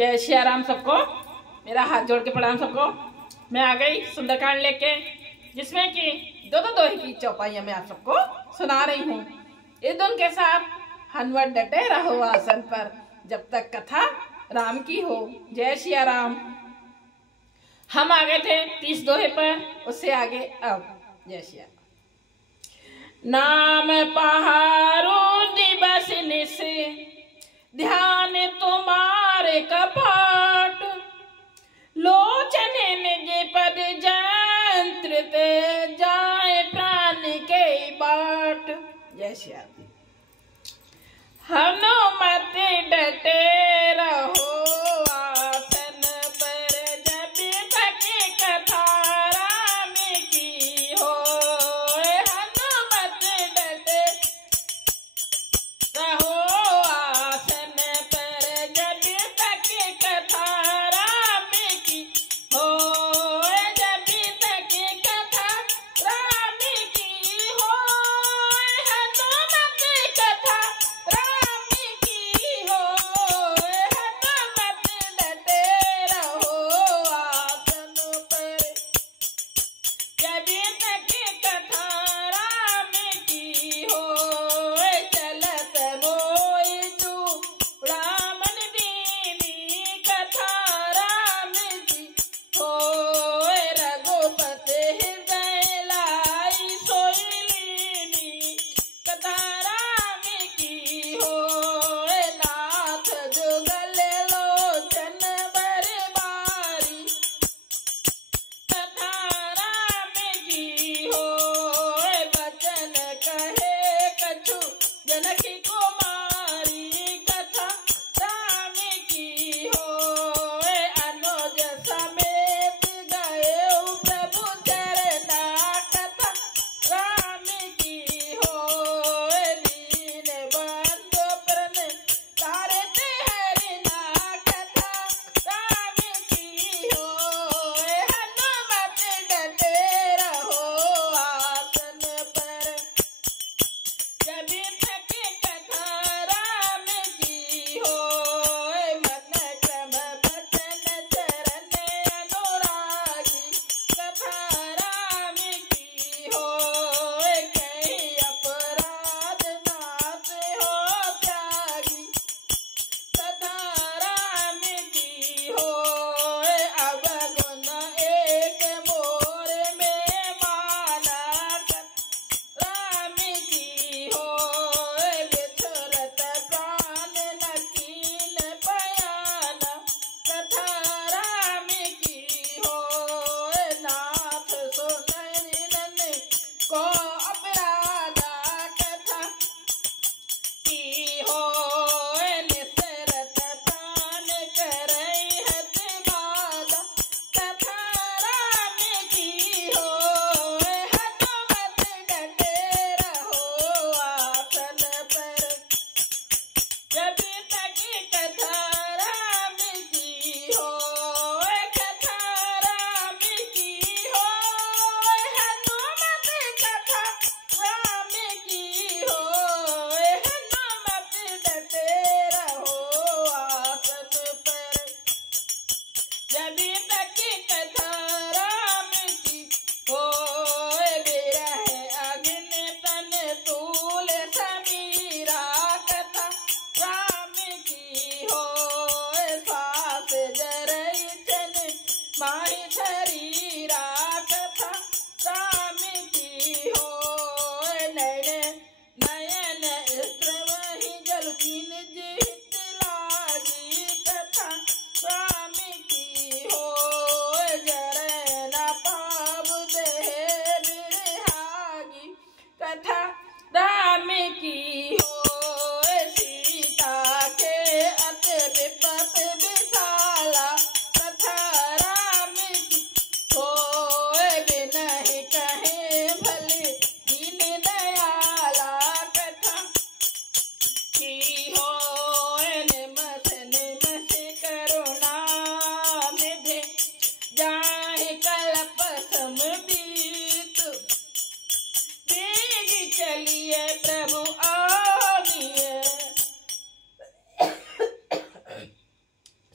जय श्री राम सबको। मेरा हाथ जोड़ के प्रणाम सबको। मैं आ गई सुंदरकांड लेके, जिसमें कि दो दोहे की चौपाइयां मैं आप सबको सुना रही हूँ। इस धुन के साथ हनुमत डटे रहो आसन पर, जब तक कथा राम की हो। जय श्री राम। हम आ गए थे 30 दोहे पर, उससे आगे अब जय श्री राम। नाम पहारो दिवस निस, ध्यान तुम्हारे कपाट, लोचन निज पद जंत्र जाए प्राण के बाट। जय श्री राम। हनुमत डटे रहो आसन पर, जब तक कथा राम की हो। हनुमत डटे रहो आसन पर, जब तक कथा राम की हो। जब तक कथा राम की हो, हनुमत कथा राम की हो।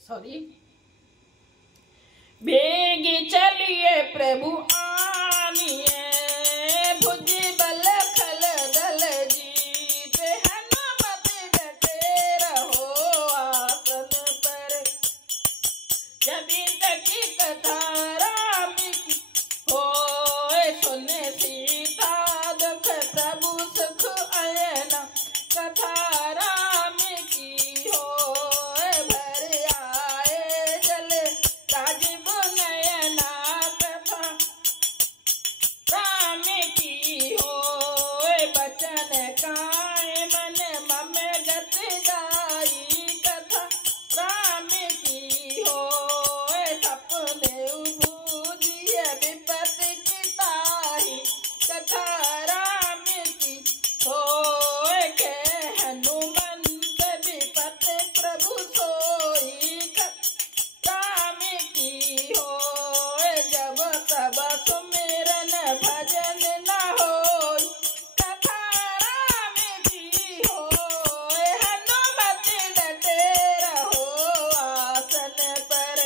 सॉरी। बेगी चलिए प्रभु आनिए, भुजबल खल दल जीत, हनुमत डटे रहो आसन पर। जबी तक कथा राम की होए, सुने सीता दुख प्रभु सुख अयना। कथा राम की होए, भर आए जल राजीव नयना। कथा राम की होए, बचन काय मन मम गत गाई। कथा राम की होए, सपने बूझिए विपत की ताही। कथा राम की होए, के हनुमंत विपत प्रभु सोई। राम की होए, जब तब सुमिरन भजन न होई। कथा राम की होए, हनुमत डटे रहो आसन पर।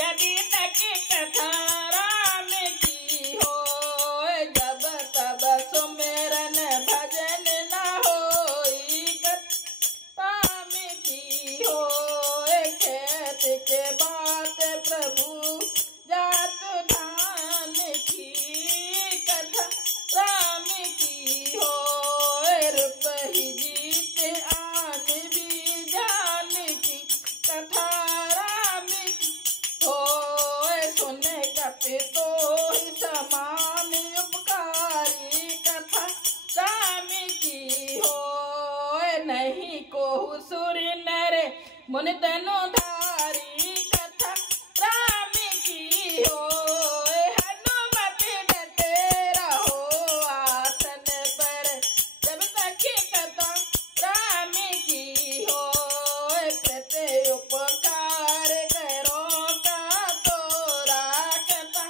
यदि तक कथा राम की होए, जब तब सुमिरन भजन न होई। राम की होए, खेत के बात प्रभु जात धान की। कथा राम की होए, रूप ही जीत आन भी जान की। कथा राम की होए, सुने कपि तो ही समान उपकारी। कथा राम की होए, नहीं कोहु सुर नर मुनि तनु धारी। कथा राम की होए, हनुमत डटे रहो आसन पर। जब तक कथा राम की होए, प्रत्येक उपकार करो का तोरा। कथा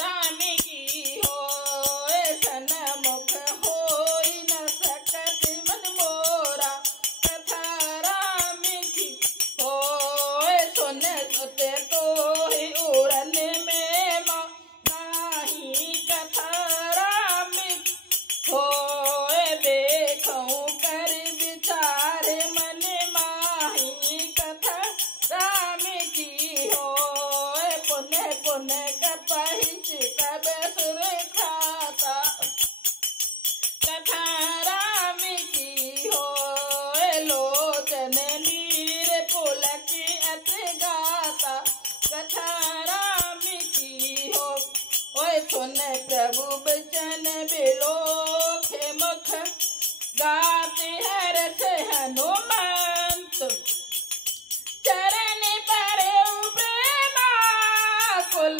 राम की होए, सन्मुख होई न सकत मन मोरा। कथा राम की होए, सुन सुते तो ही उड़न में नाही। कथा राम की होए, देखूं कर विचार मन माही। कथा राम की होए, पुण्य पुण्य कपहि चितब सुर खाता। कथा राम की होए, लोचन नीर पुलक अत गाता। कथा राम की होए, सुन प्रभु बचन बिलोखे मुख। गाते हरस हनुमंत, चरण परेउ प्रेमा कुल।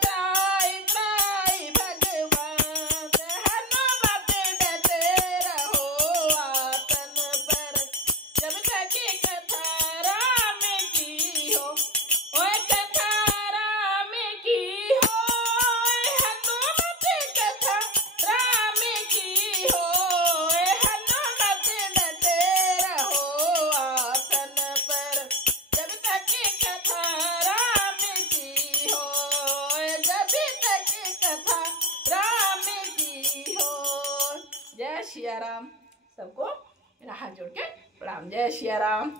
त्राहि त्राहि भगवंत, हनुमत डटे रहो आसन पर। जब तक कथा राम की हो ओए, कथा राम की होए, हनुमत कथा राम की होए, हनुमत डटे रहो आसन पर। जब तक कथा राम की होए, जब तक कथा राम की हो। जय सिया राम। सबको मेरा हाथ जोड़ के प्रणाम। जय सिया राम।